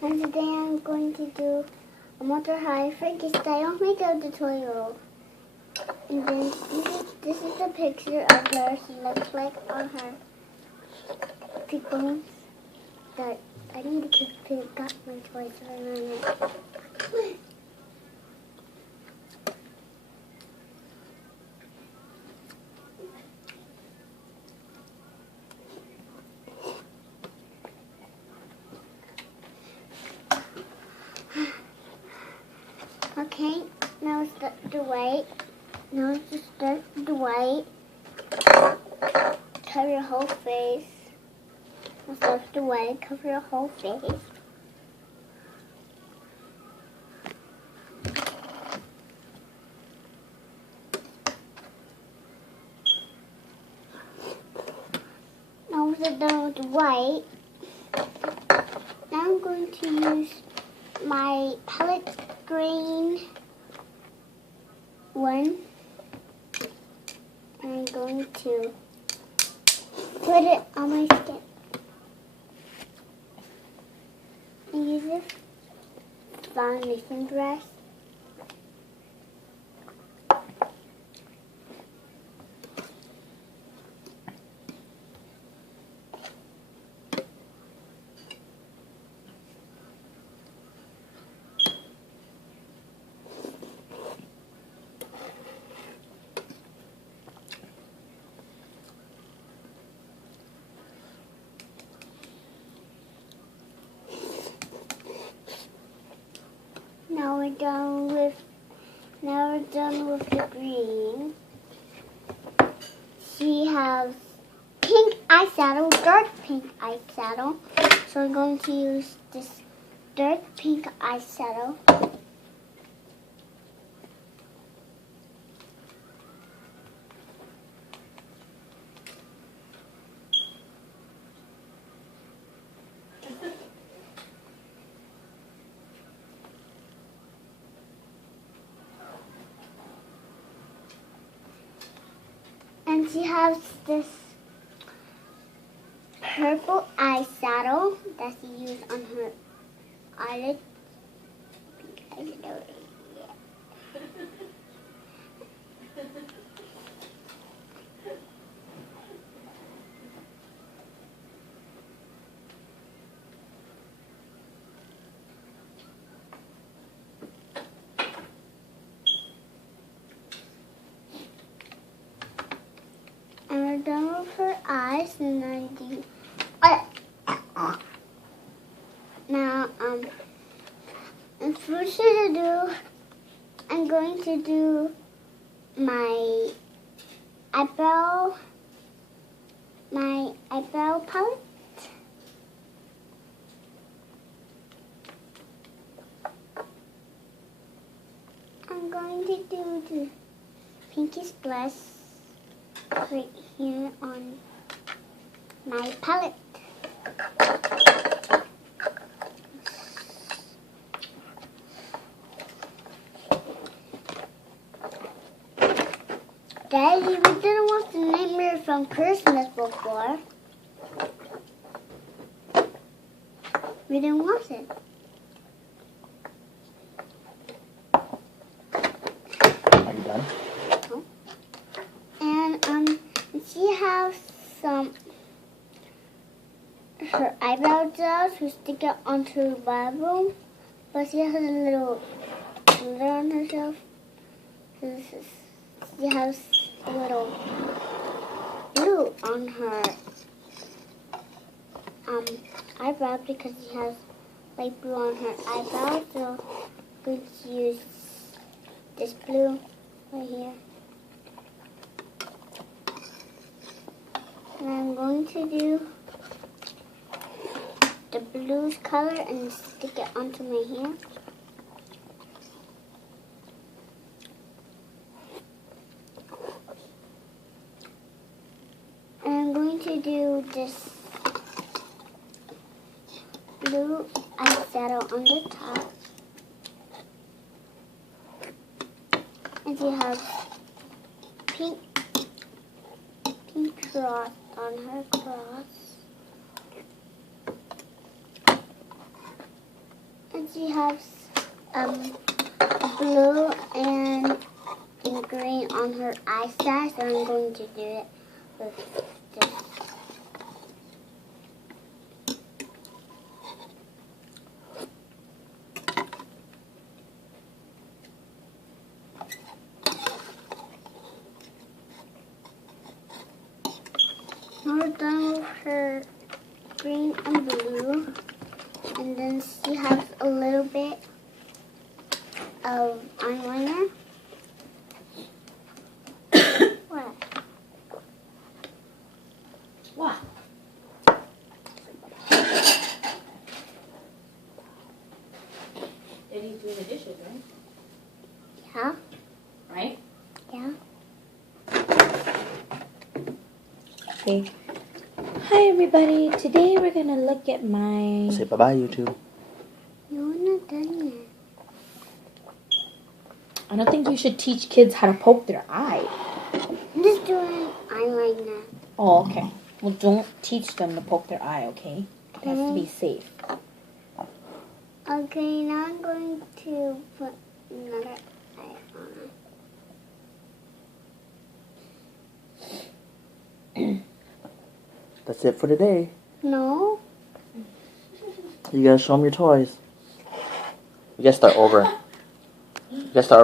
And today I'm going to do a motor High Frankenstein makeup tutorial. And then this is a picture of her. She looks like on her cheekbones. That I need to pick up my toys for a minute. Okay, now start the white. Now just start the white. Cover your whole face. Now start the white. Cover your whole face. Now we're done with the white. Now I'm going to use my palette green one. I'm going to put it on my skin. And use this foundation brush. Now we're done with the green. She has pink eyeshadow, dark pink eyeshadow. So we're going to use this dark pink eyeshadow. And she has this purple eyeshadow that she used on her eyelid. Pink eyeshadow, yeah. And we're done with her eyes, and I do. Now, and first to do, I'm going to do my eyebrow palette. I'm going to do the pinkiest blush right here on my palette. Daddy, we didn't watch the Nightmare from Christmas before. We didn't watch it. Are you done? Oh. And she has some her eyebrow gel to stick it onto her Bible, but she has a little glitter on herself. She has a little blue on her eyebrow because she has light blue on her eyebrow. So I'm going to use this blue right here. And I'm going to do the blues color and stick it onto my hair. And I'm going to do this blue eyeshadow on the top. And she has pink cross on her cross. And she has blue and green on her eye star, so I'm going to do it with this. Now we're done with her green and blue, and then she has a little bit of eyeliner. What? What? Eddie's doing the dishes, right? Yeah. Right? Yeah. Okay. Hi everybody. Today we're gonna look at my. Say bye-bye, YouTube. You're not done yet. I don't think you should teach kids how to poke their eye. I'm just doing eyeliner. Oh, okay. Well, don't teach them to poke their eye, okay? It has to be safe. Okay, now I'm going to put another eye on. That's it for today. No. You gotta show them your toys. You gotta start over. You gotta start